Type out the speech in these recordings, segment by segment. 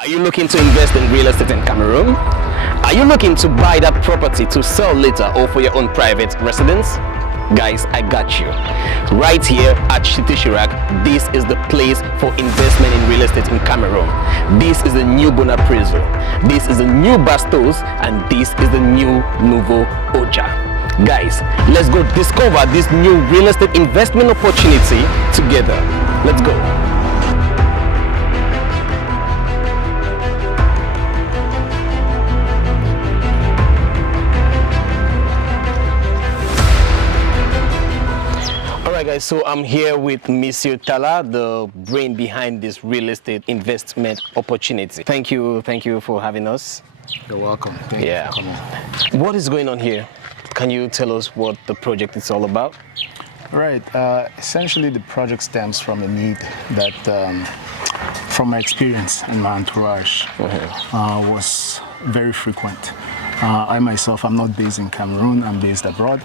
Are you looking to invest in real estate in Cameroon? Are you looking to buy that property to sell later or for your own private residence? Guys, I got you. Right here at Cityshire, this is the place for investment in real estate in Cameroon. This is the new Bonaprezo, this is the new Bastos, and this is the new Nouveau Oja. Guys, let's go discover this new real estate investment opportunity together. Let's go. Alright guys, so I'm here with Mr Tala, the brain behind this real estate investment opportunity. Thank you for having us. You're welcome. Thank you for coming. What is going on here? Can you tell us what the project is all about? Right. Essentially, the project stems from a need that, from my experience in my entourage, was very frequent. I myself, I'm not based in Cameroon, I'm based abroad.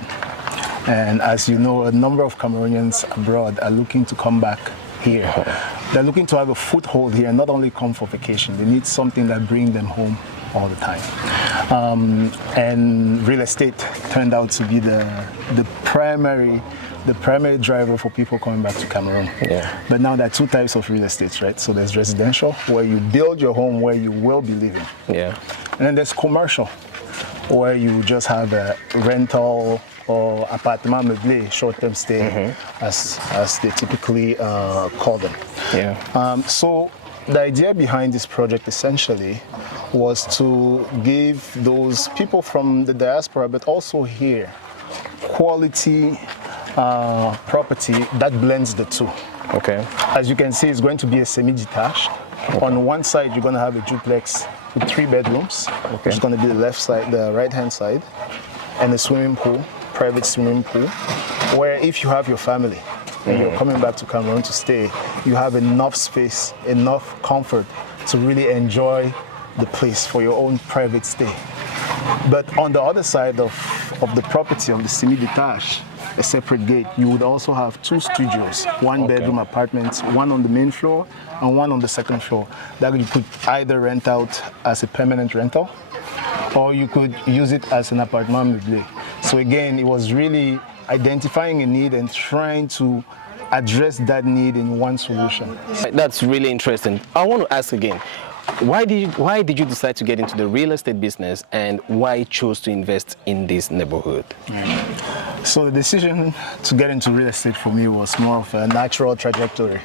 And as you know, a number of Cameroonians abroad are looking to come back here. They're looking to have a foothold here, and not only come for vacation. They need something that brings them home all the time. And real estate turned out to be the primary driver for people coming back to Cameroon. But now there are two types of real estate, right? So there's residential, where you build your home where you will be living. And then there's commercial, where you just have a rental or appartement meublé, short-term stay, as they typically call them. So the idea behind this project essentially was to give those people from the diaspora, but also here, quality property that blends the two. As you can see, it's going to be a semi-detached. On one side, you're going to have a duplex with 3 bedrooms, which is going to be the left side, the right-hand side, and a swimming pool, private swimming pool, where if you have your family and you're coming back to Cameroon to stay, you have enough space, enough comfort to really enjoy the place for your own private stay. But on the other side of the property, of the semi-detached, a separate gate, you would also have 2 studios, 1-bedroom apartments, one on the main floor and one on the second floor, that you could either rent out as a permanent rental, or you could use it as an apartment meublé. So again, it was really identifying a need and trying to address that need in one solution. That's really interesting. I want to ask again, why did you decide to get into the real estate business, and why chose to invest in this neighborhood? So the decision to get into real estate for me was more of a natural trajectory.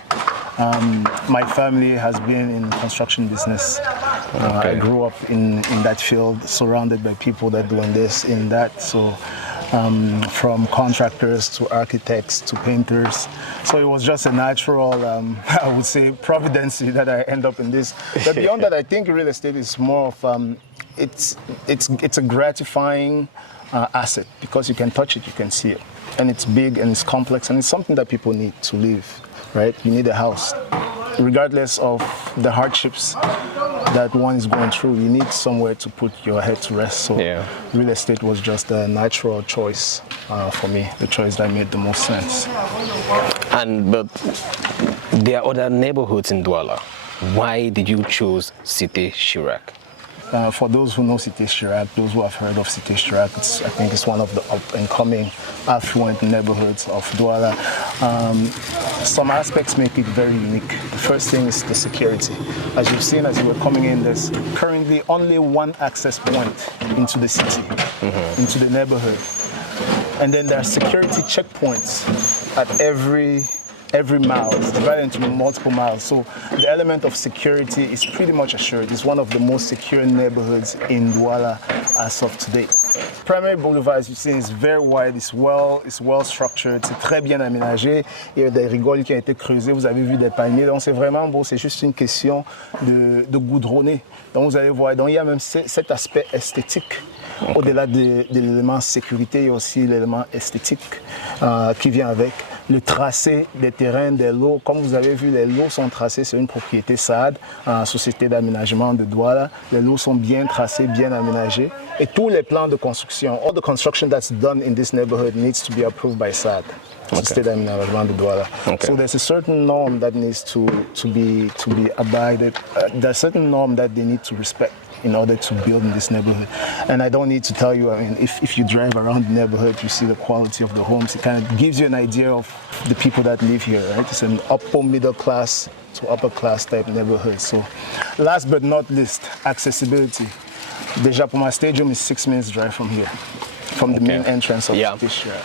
My family has been in the construction business. I grew up in that field, surrounded by people that are doing this, in that. So from contractors to architects to painters. So it was just a natural, I would say, providence that I end up in this. But beyond that, I think real estate is more of, it's a gratifying asset, because you can touch it, you can see it. And it's big and it's complex, and it's something that people need to live, right? You need a house. Regardless of the hardships that one is going through, you need somewhere to put your head to rest. So real estate was just a natural choice for me, the choice that made the most sense. But there are other neighborhoods in Douala. Why did you choose Cityshire? For those who know Cityshire, those who have heard of Cityshire, I think it's one of the up-and-coming affluent neighborhoods of Douala. Some aspects make it very unique. The first thing is the security. As you've seen as you were coming in, there's currently only one access point into the city, into the neighborhood. And then there are security checkpoints at every mile. It's divided into multiple miles. So the element of security is pretty much assured. It's one of the most secure neighborhoods in Douala as of today. Primary Boulevard, as you've seen, is very wide, it's well structured, c'est très bien aménagé. Il y a des rigoles qui ont été creusées, vous avez vu des palmiers. Donc c'est vraiment beau, c'est juste une question de goudronner. Donc vous allez voir, donc il y a même cet aspect esthétique. Au-delà de l'élément sécurité, il y a aussi l'élément esthétique qui vient avec. le tracé des terrains, des lots. Comme vous avez vu, les lots sont tracés sur une propriété SAD, Société d'aménagement de Douala. Les lots sont bien tracés, bien aménagés. Et tous les plans de construction, all the construction that's done in this neighborhood needs to be approved by SAD. Société d'aménagement de Douala. So there's a certain norm that needs to be abided. There's a certain norm that they need to respect in order to build in this neighborhood. And I don't need to tell you, I mean, if you drive around the neighborhood, you see the quality of the homes. It kind of gives you an idea of the people that live here, right? It's an upper middle class to upper class type neighborhood. So last but not least, accessibility. The Japoma Stadium is 6 minutes drive from here, from the main entrance of Cityshire.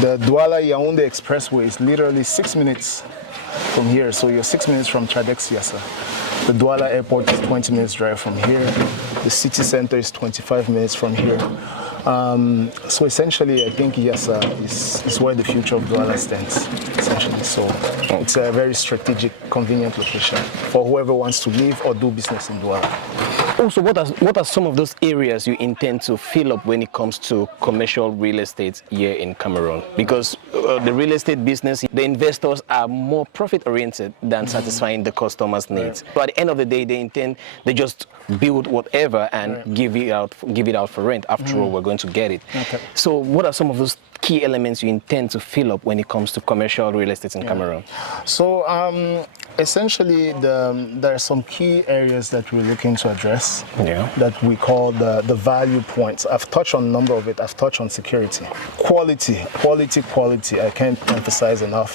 The Douala Yaoundé Expressway is literally 6 minutes from here. So you're 6 minutes from Tradex Yassa. The Douala Airport is 20 minutes drive from here. The city center is 25 minutes from here. So essentially, I think Yassa is where the future of Douala stands, essentially. So it's a very strategic, convenient location for whoever wants to live or do business in Douala. Also, what are some of those areas you intend to fill up when it comes to commercial real estate here in Cameroon? Because the real estate business, the investors are more profit-oriented than satisfying the customers' needs. So at the end of the day, they just build whatever and give it out for rent. After all, we're going to get it. So what are some of those key elements you intend to fill up when it comes to commercial real estate in Cameroon? So essentially, there are some key areas that we're looking to address that we call the value points. I've touched on a number of it. I've touched on security. Quality. I can't emphasize enough.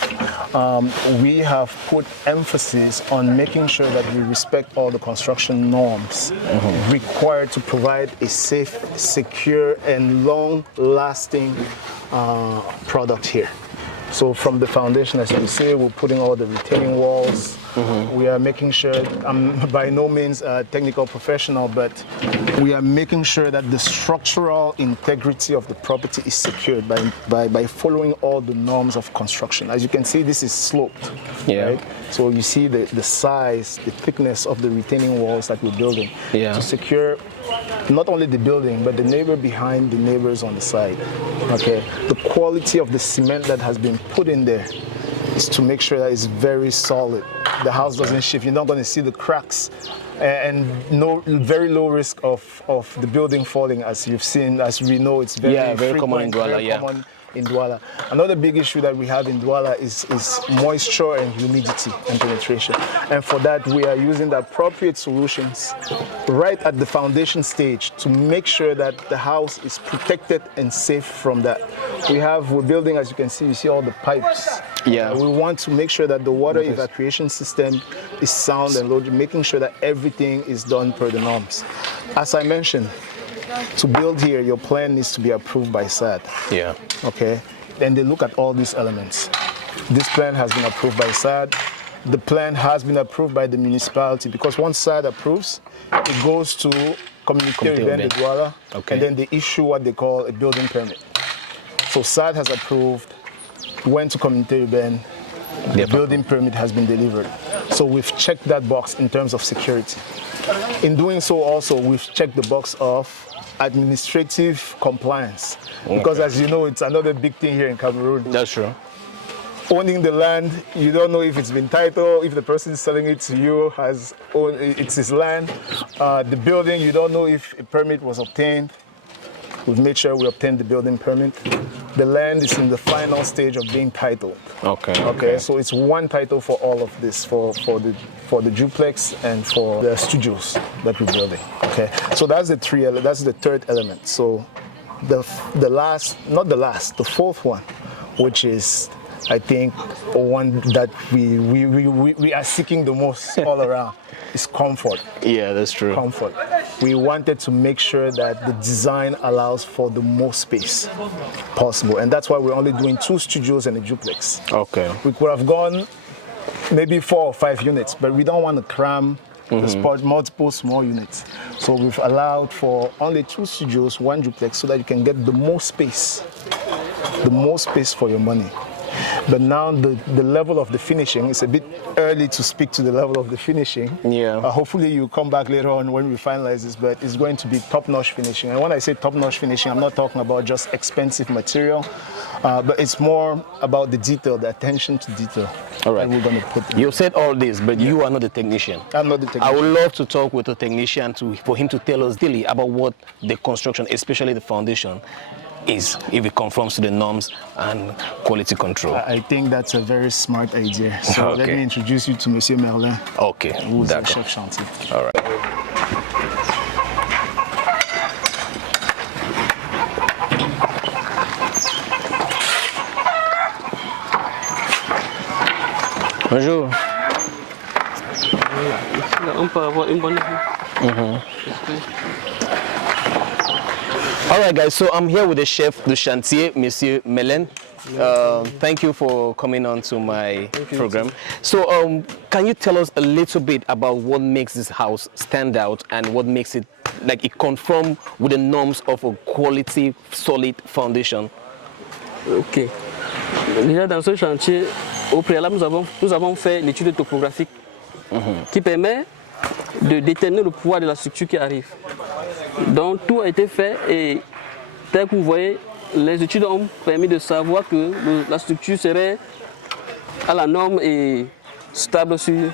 We have put emphasis on making sure that we respect all the construction norms required to provide a safe, secure, and long-lasting product here. So from the foundation, as you see, we're putting all the retaining walls. We are making sure, I'm by no means a technical professional, but we are making sure that the structural integrity of the property is secured by following all the norms of construction. As you can see, this is sloped, right? So you see the size, the thickness of the retaining walls that we're building to secure not only the building, but the neighbor behind, the neighbors on the side. Okay, the quality of the cement that has been put in there is to make sure that it's very solid. The house doesn't shift. You're not going to see the cracks, and very low risk of the building falling, as you've seen. As we know, it's very common in Douala. Common in Douala. Another big issue that we have in Douala is moisture and humidity and penetration. And for that, we are using the appropriate solutions right at the foundation stage to make sure that the house is protected and safe from that. We're building, as you can see, you see all the pipes. We want to make sure that the water evacuation system is sound and loaded, making sure that everything is done per the norms. As I mentioned, to build here, your plan needs to be approved by SAD. Okay? Then they look at all these elements. This plan has been approved by SAD. The plan has been approved by the municipality, because once SAD approves, it goes to Communauté Urbaine de Douala, and then they issue what they call a building permit. So SAD has approved, went to Communauté Urbaine, the building permit has been delivered. So we've checked that box in terms of security. In doing so also, we've checked the box of administrative compliance. Because as you know, it's another big thing here in Cameroon. That's true. Owning the land, you don't know if it's been titled, if the person selling it to you it's his land. The building, you don't know if a permit was obtained. We've made sure we obtained the building permit. The land is in the final stage of being titled. Okay. So it's one title for all of this, for the duplex and for the studios that we're building. Okay. So that's the third element. So the fourth one, which is, I think, one that we are seeking the most all around, is comfort. Yeah, that's true. Comfort. We wanted to make sure that the design allows for the most space possible, and that's why we're only doing 2 studios and a duplex. Okay. We could have gone maybe 4 or 5 units, but we don't want to cram multiple small units. So we've allowed for only 2 studios, 1 duplex, so that you can get the most space for your money. But now the level of the finishing, it's a bit early to speak to the level of the finishing. Yeah. Hopefully you come back later on when we finalize this, but it's going to be top-notch finishing. And when I say top-notch finishing, I'm not talking about just expensive material, but it's more about the detail, the attention to detail. All right. That we're going to put in. You said all this, but you are not the technician. I'm not the technician. I would love to talk with a technician for him to tell us daily about what the construction, especially the foundation, is, if it conforms to the norms and quality control. I think that's a very smart idea. So let me introduce you to Monsieur Merlin. Okay. Who's the chef chantier. All right. Bonjour. On peut avoir une bonne vue. All right, guys. So I'm here with the chef de chantier, Monsieur Merlin. Thank you for coming on to my program. So can you tell us a little bit about what makes this house stand out and what makes it like it conform with the norms of a quality, solid foundation? Ok. Déjà dans ce chantier, au préalable, nous avons fait l'étude topographique qui permet de déterminer le poids de la structure qui arrive. Donc tout a été fait et tel que vous voyez, les études ont permis de savoir que la structure serait à la norme et stable sur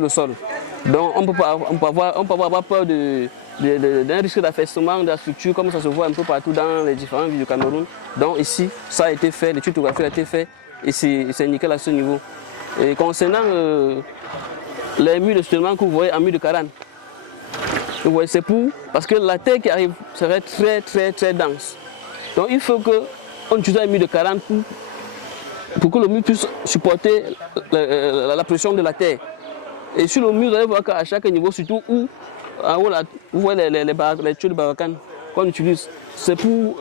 le sol. Donc on peut pas avoir peur d'un risque d'affaissement de la structure comme ça se voit un peu partout dans les différentes villes du Cameroun. Donc ici, ça a été fait, l'étude topographique a été faite et c'est nickel à ce niveau. Et concernant les murs de soutènement que vous voyez en mur de carane, c'est parce que la terre qui arrive serait très dense. Donc il faut qu'on utilise un mur de carane pour que le mur puisse supporter la pression de la terre. Et sur le mur, vous allez voir qu'à chaque niveau, surtout où en haut, là, vous voyez les tuyaux de baracan qu'on utilise, c'est pour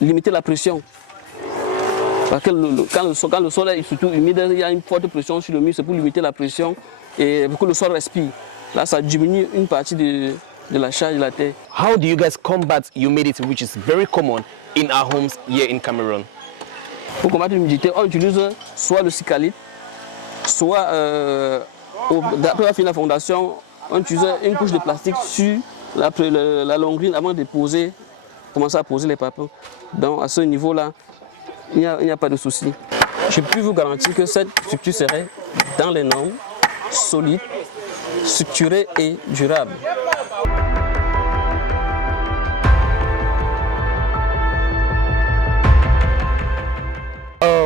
limiter la pression. Parce que quand le sol est surtout humide, il y a une forte pression sur le mur, c'est pour limiter la pression et pour que le sol respire. Là, ça diminue une partie de la charge de la terre. How do you guys combat humidity, which is very common in our homes here in Cameroon? Pour combattre l'humidité, on utilise soit le cicalite, soit après avoir fini la fondation, on utilise une couche de plastique sur la longrine avant de commencer à poser les papins. Donc à ce niveau-là, il n'y a pas de souci. Je peux vous garantir que cette structure serait dans les normes, solide, structurée et durable.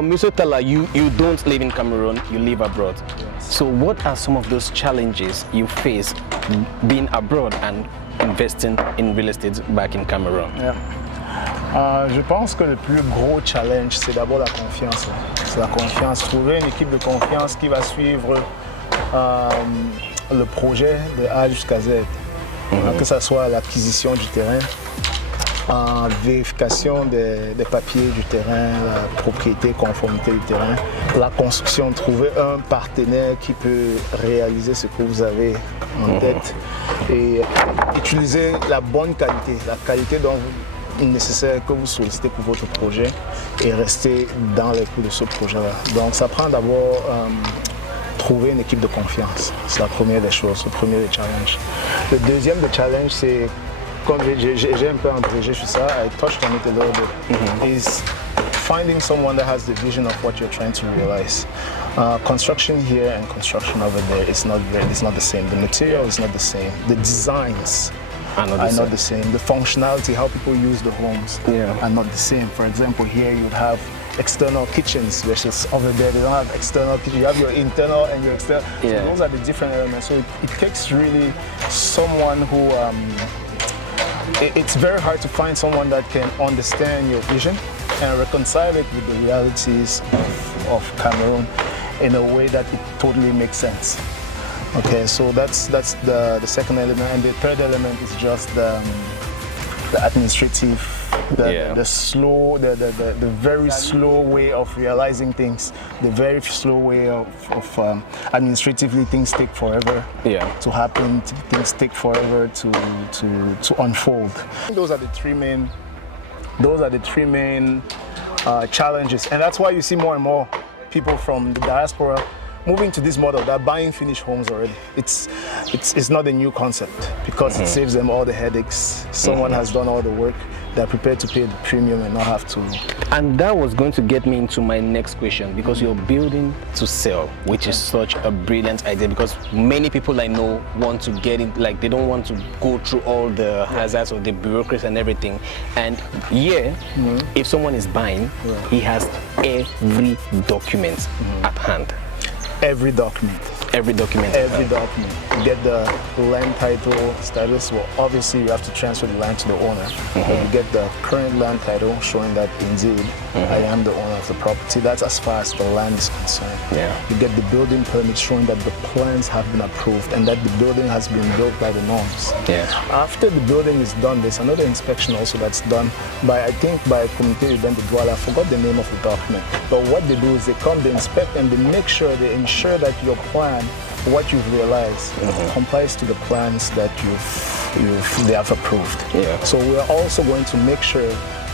Mr Tala, you don't live in Cameroon, you live abroad. So what are some of those challenges you face being abroad and investing in real estate back in Cameroon? Je pense que le plus gros challenge, c'est d'abord la confiance. C'est la confiance. Trouver une équipe de confiance qui va suivre le projet de A jusqu'à Z. Que ce soit l'acquisition du terrain, vérification des papiers du terrain, la propriété, conformité du terrain, la construction, trouver un partenaire qui peut réaliser ce que vous avez en tête et utiliser la bonne qualité, la qualité nécessaire que vous sollicitez pour votre projet et rester dans les clous de ce projet-là. Donc ça prend d'abord trouver une équipe de confiance. C'est la première des choses, le premier des challenges. Le deuxième des challenges, c'est comme j'ai un peu engrégé sur ça, I touched on it a little bit, is finding someone that has the vision of what you're trying to realize. Construction here and construction over there is not the same. The material is not the same. The designs are not the same. The functionality, how people use the homes are not the same. For example, here you would have external kitchens versus over there they don't have external kitchen. You have your internal and your external. So those are the different elements. So it takes really someone who it's very hard to find someone that can understand your vision and reconcile it with the realities of Cameroon in a way that it totally makes sense. Okay, so that's the second element, and the third element is just the administrative, the very slow way of realizing things, the very slow way of administratively things take forever to happen, things take forever to unfold. Those are the three main challenges. And that's why you see more and more people from the diaspora moving to this model. They're buying finished homes already. It's not a new concept because it saves them all the headaches. Someone has done all the work. They're prepared to pay the premium and not have to. And that was going to get me into my next question, because you're building to sell, which is such a brilliant idea, because many people I know want to get in, like they don't want to go through all the hazards of the bureaucracy and everything. And here, if someone is buying, he has every document at hand. Every document. Every document. Every document. You get the land title status. Well, obviously you have to transfer the land to the owner. But you get the current land title showing that indeed I am the owner of the property. That's as far as the land is concerned. You get the building permit showing that the plans have been approved and that the building has been built by the norms. After the building is done, there's another inspection also that's done by, I think, by Comité Urbain de Douala. I forgot the name of the document. But what they do is they come, they inspect, and they make sure, they ensure that your plan, what you've realized, complies to the plans that they have approved. So we're also going to make sure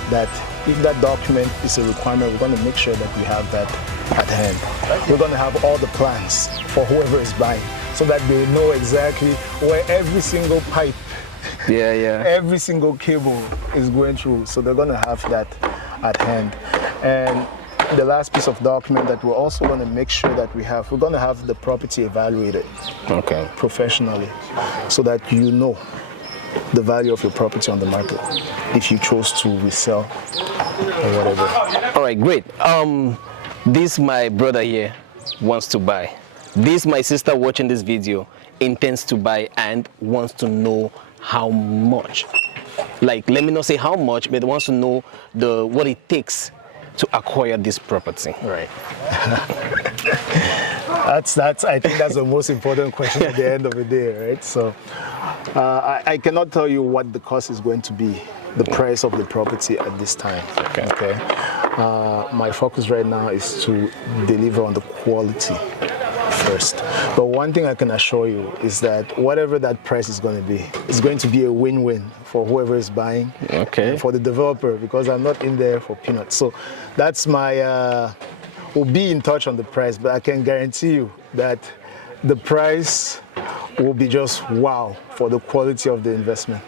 that if that document is a requirement, we're going to make sure that we have that at hand. We're going to have all the plans for whoever is buying, so that they know exactly where every single pipe, every single cable is going through. So they're going to have that at hand. And the last piece of document that we're also going to make sure that we're going to have the property evaluated professionally, so that you know the value of your property on the market if you chose to resell or whatever. All right, great. This my brother here wants to buy. This my sister watching this video intends to buy and wants to know how much. Like, let me not say how much, but wants to know what it takes to acquire this property. Right. I think that's the most important question at the end of the day, right? So I cannot tell you what the cost is going to be, the price of the property at this time. Okay. My focus right now is to deliver on the quality first. But one thing I can assure you is that whatever that price is going to be, it's going to be a win-win for whoever is buying, and for the developer, because I'm not in there for peanuts. So that's my, we'll be in touch on the price, but I can guarantee you that the price will be just wow for the quality of the investment.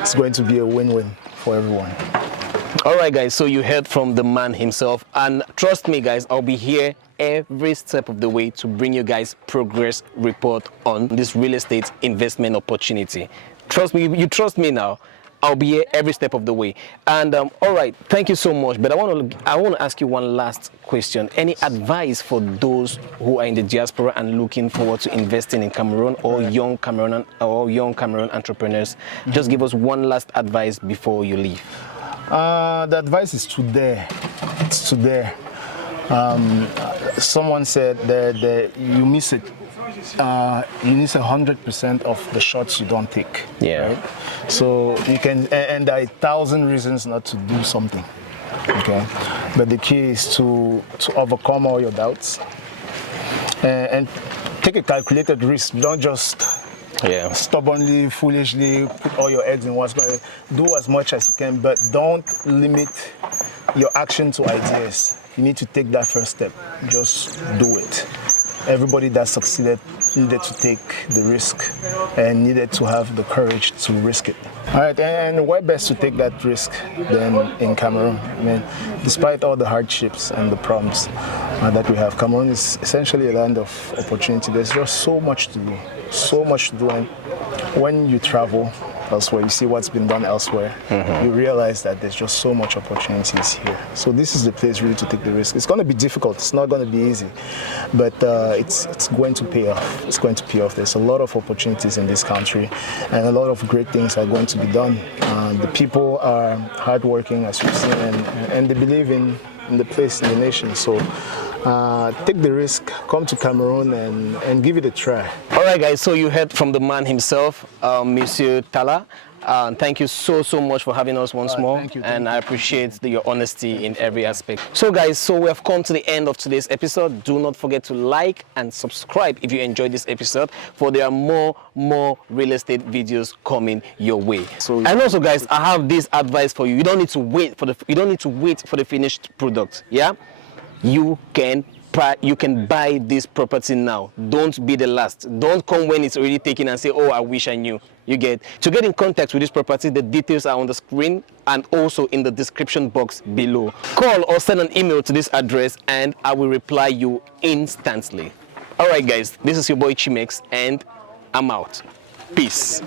It's going to be a win-win for everyone. All right, guys, so you heard from the man himself, and trust me, guys, I'll be here every step of the way to bring you guys progress report on this real estate investment opportunity. Trust me, you trust me now. I'll be here every step of the way. And all right, thank you so much. But I want to ask you one last question. Any advice for those who are in the diaspora and looking forward to investing in Cameroon, or young Cameroon entrepreneurs? Just give us one last advice before you leave. The advice is to dare. It's to dare. Someone said that you miss it. You miss 100% of the shots you don't take. Right? So you can, and there are 1,000 reasons not to do something. Okay, but the key is to overcome all your doubts and take a calculated risk. Don't just stubbornly, foolishly put all your eggs in one basket. Do as much as you can, but don't limit your action to ideas. You need to take that first step. Just do it. Everybody that succeeded needed to take the risk and needed to have the courage to risk it. All right, and where best to take that risk than in Cameroon? I mean, despite all the hardships and the problems that we have, Cameroon is essentially a land of opportunity. There's just so much to do, so much to do. And when you travel elsewhere, you see what's been done elsewhere, you realize that there's just so much opportunities here. So this is the place really to take the risk. It's going to be difficult. It's not going to be easy, but it's going to pay off. It's going to pay off. There's a lot of opportunities in this country, and a lot of great things are going to be done. The people are hardworking, as you've seen, and they believe in the place, in the nation. So take the risk, come to Cameroon and give it a try. All right, guys, so you heard from the man himself, Mr Tala. Thank you so much for having us once more. Thank you. I appreciate your honesty in every aspect. So guys, so we have come to the end of today's episode. Do not forget to like and subscribe if you enjoyed this episode, for there are more real estate videos coming your way. And also guys, I have this advice for you. You don't need to wait for the finished product. Yeah, you can buy this property now. Don't be the last. Don't come when it's already taken and say, oh, I wish I knew. You get to get in contact with this property. The details are on the screen and also in the description box below. Call or send an email to this address and I will reply you instantly. All right, guys, this is your boy Chimex and I'm out. Peace.